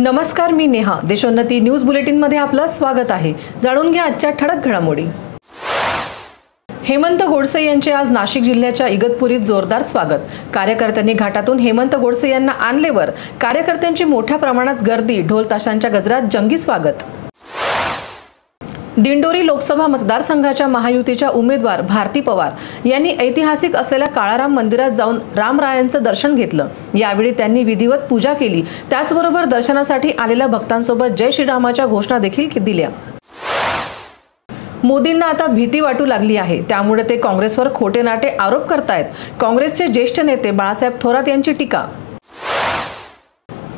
नमस्कार, मी Neha. Deshonnati news bulletin मध्ये आपलं स्वागत आहे. जाणून घ्या आजच्या ठळक घडामोडी. हेमंत गोडसे यांचे आज नाशिक जिल्ह्याच्या इगतपुरीत जोरदार स्वागत. कार्यकर्त्यांनी घाटातून हेमंत गोडसे यांना आणलेवर कार्यकर्त्यांची मोठ्या प्रमाणात गर्दी, ढोल ताशांच्या गजरात जंगी स्वागत. दिंडोरी लोकसभा मतदारसंघाच्या महायुतीच्या उमेदवार भारती पवार यांनी ऐतिहासिक असलेल्या काळाराम मंदिरात जाऊन रामरायांचं दर्शन घेतलं. यावेळी त्यांनी विधिवत पूजा केली. त्याचबरोबर दर्शनासाठी आलेल्या भक्तांसोबत जय श्रीरामाच्या घोषणा देखील दिल्या. मोदींना आता भीती वाटू लागली आहे, त्यामुळे ते काँग्रेसवर खोटे नाटे आरोप करतायत. काँग्रेसचे ज्येष्ठ नेते बाळासाहेब थोरात यांची टीका.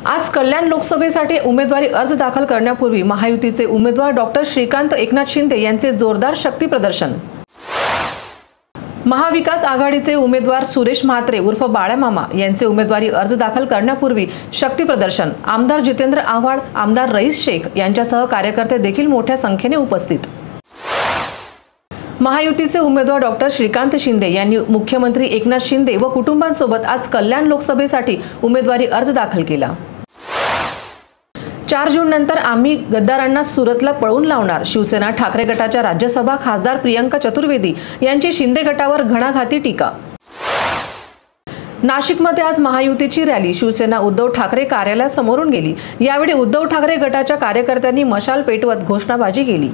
आज कल्याण लोकसभेसाठी उमेदवारी अर्ज दाखल करण्यापूर्वी महायुतीचे उमेदवार डॉक्टर श्रीकांत एकनाथ शिंदे यांचे जोरदार शक्ती प्रदर्शन. महाविकास आघाडीचे उमेदवार सुरेश म्हात्रे उर्फ बाळा मामा यांचे उमेदवारी अर्ज दाखल करण्यापूर्वी शक्ती प्रदर्शन. आमदार जितेंद्र आव्हाड, आमदार रईस शेख यांच्यासह कार्यकर्ते देखील मोठ्या संख्येने उपस्थित. महायुतीचे उमेदवार डॉक्टर श्रीकांत शिंदे यांनी मुख्यमंत्री एकनाथ शिंदे व कुटुंबांसोबत आज कल्याण लोकसभेसाठी उमेदवारी अर्ज दाखल केला. 4 जून नंतर आम्ही गद्दारांना सुरतला पळून लावणार. शिवसेना ठाकरे गटाच्या राज्यसभा खासदार प्रियंका चतुर्वेदी यांची शिंदे गटावर घणाघाती टीका. नाशिकमध्ये आज महायुतीची रॅली शिवसेना उद्धव ठाकरे कार्यालयासमोरून गेली. यावेळी उद्धव ठाकरे गटाच्या कार्यकर्त्यांनी मशाल पेटवत घोषणाबाजी केली.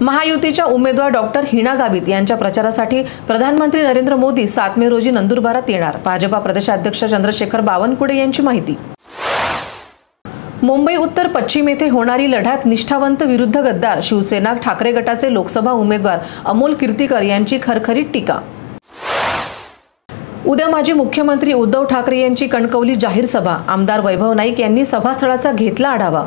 महायुतीच्या उमेदवार डॉक्टर हिना गावित यांच्या प्रचारासाठी प्रधानमंत्री नरेंद्र मोदी 7 मे रोजी नंदुरबारात येणार. भाजपा प्रदेशाध्यक्ष चंद्रशेखर बावनकुळे यांची माहिती. मुंबई उत्तर पश्चिम येथे होणारी लढ्यात निष्ठावंत विरुद्ध गद्दार. शिवसेना ठाकरे गटाचे लोकसभा उमेदवार अमोल कीर्तीकर यांची खरखरीत टीका. उद्या माजी मुख्यमंत्री उद्धव ठाकरे यांची कणकवली जाहीर सभा. आमदार वैभव नाईक यांनी सभास्थळाचा घेतला आढावा.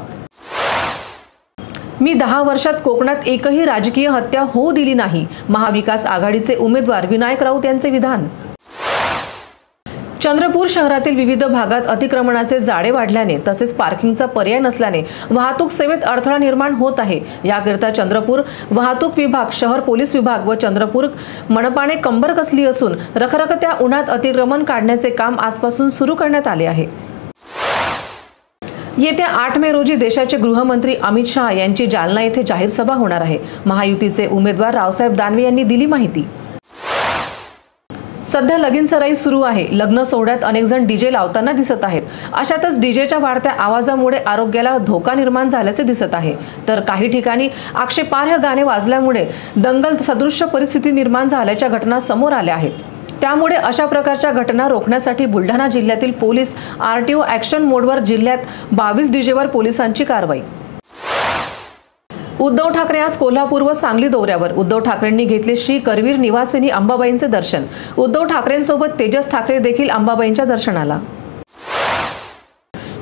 मी 10 वर्षात कोकणात एकही राजकीय हत्या होऊ दिली नाही. महाविकास आघाडीचे उमेदवार विनायक राऊत यांचे विधान. चंद्रपूर शहरातील विविध भागात अतिक्रमणाचे जाळे वाढल्याने तसेच पार्किंगचा पर्याय नसल्याने वाहतूक सेवेत अडथळा निर्माण होत आहे. याकरिता चंद्रपूर वाहतूक विभाग, शहर पोलीस विभाग व चंद्रपूर मनपाने कंबर कसली असून रखरखत्या उन्हात अतिक्रमण काढण्याचे काम आजपासून सुरू करण्यात आले आहे. येत्या 8 मे रोजी देशाचे गृहमंत्री अमित शहा यांची जालना येथे जाहीर सभा होणार आहे. महायुतीचे उमेदवार रावसाहेब दानवे यांनी दिली माहिती. सध्या लगीन सराई सुरू आहे. लग्न सोहळ्यात अनेक जण डीजे लावताना दिसत आहेत. अशातच डीजेच्या वाढत्या आवाजामुळे आरोग्याला धोका निर्माण झाल्याचे दिसत आहे. तर काही ठिकाणी आक्षेपार्ह गाणे वाजल्यामुळे दंगल सदृश्य परिस्थिती निर्माण झाल्याच्या घटना समोर आल्या आहेत. त्यामुळे अशा प्रकारच्या घटना रोखण्यासाठी बुलढाणा जिल्ह्यातील पोलीस आरटीओ ॲक्शन मोडवर जिल्ह्यात 22 डीजेवर पोलिसांची कारवाई. उद्धव ठाकरे आज कोल्हापूर व सांगली दौऱ्यावर. उद्धव ठाकरेंनी घेतले श्री करवीर निवासिनी अंबाबाईंचे दर्शन. उद्धव ठाकरेंसोबत तेजस ठाकरे देखील अंबाबाईंच्या दर्शनाला.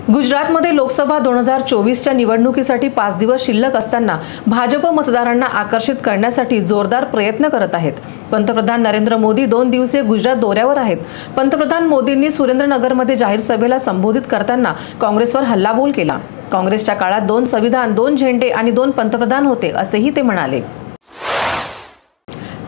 गुजरातमध्ये लोकसभा 2024च्या निवडणुकीसाठी 5 दिवस शिल्लक असताना भाजप मतदारांना आकर्षित करण्यासाठी जोरदार प्रयत्न करत आहेत. पंतप्रधान नरेंद्र मोदी 2 दिवसीय गुजरात दौऱ्यावर आहेत. पंतप्रधान मोदींनी सुरेंद्रनगरमध्ये जाहीर सभेला संबोधित करताना काँग्रेसवर हल्लाबोल केला. काँग्रेसच्या काळात 2 संविधान, 2 झेंडे आणि 2 पंतप्रधान होते असेही ते म्हणाले.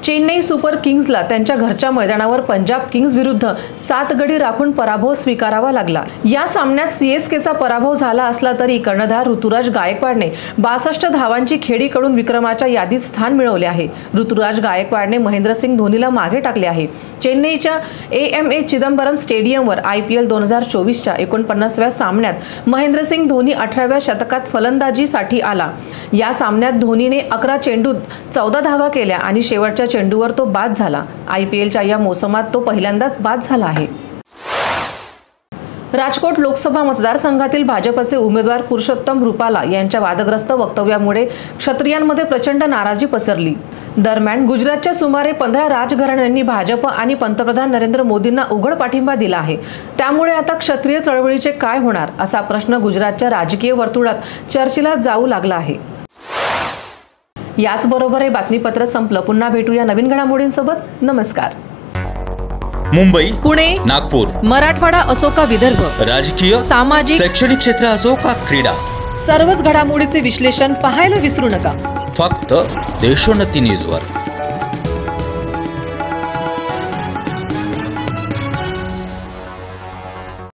चेन्नई सुपर किंग्सला त्यांच्या घरच्या मैदानावर पंजाब किंग्स विरुद्ध 7 गडी राखून पराभव स्वीकारावा लागला. या सामन्यात सीएसकेचा पराभव झाला असला तरी कर्णधार ऋतुराज गायकवाडने 62 धावांची खेळीकडून विक्रमाच्या यादीत स्थान मिळवले आहे. ऋतुराज गायकवाडने महेंद्रसिंग धोनीला मागे टाकले आहे. चेन्नईच्या AMA चिदंबरम स्टेडियमवर IPL 2024च्या 49व्या सामन्यात महेंद्रसिंग धोनी 18व्या शतकात फलंदाजीसाठी आला. या सामन्यात धोनीने 11 चेंडूत 14 धावा केल्या आणि शेवटच्या चेंडूवर तो बाद झाला. IPLच्या या मोसमात तो पहिल्यांदाच बाद झाला आहे. राजकोट लोकसभा मतदारसंघातील भाजपचे उमेदवार पुरुषोत्तम रुपाला यांच्या वादग्रस्त वक्तव्यामुळे क्षत्रियांमध्ये प्रचंड नाराजी पसरली. दरम्यान गुजरातच्या सुमारे 15 राजघराण्यांनी भाजप आणि पंतप्रधान नरेंद्र मोदींना उघड पाठिंबा दिला आहे. त्यामुळे आता क्षत्रिय चळवळीचे काय होणार असा प्रश्न गुजरातच्या राजकीय वर्तुळात चर्चेला जाऊ लागला आहे. याचबरोबर हे बातमीपत्र संपलं. पुन्हा भेटूया नवीन घडामोडींसोबत. नमस्कार. मुंबई, पुणे, नागपूर, मराठवाडा असो का विदर्भ, राजकीय, सामाजिक, शैक्षणिक क्षेत्र असो का क्रीडा, सर्वच घडामोडीचे विश्लेषण पाहायला विसरू नका. फक्त देशोन्नती न्यूजवर.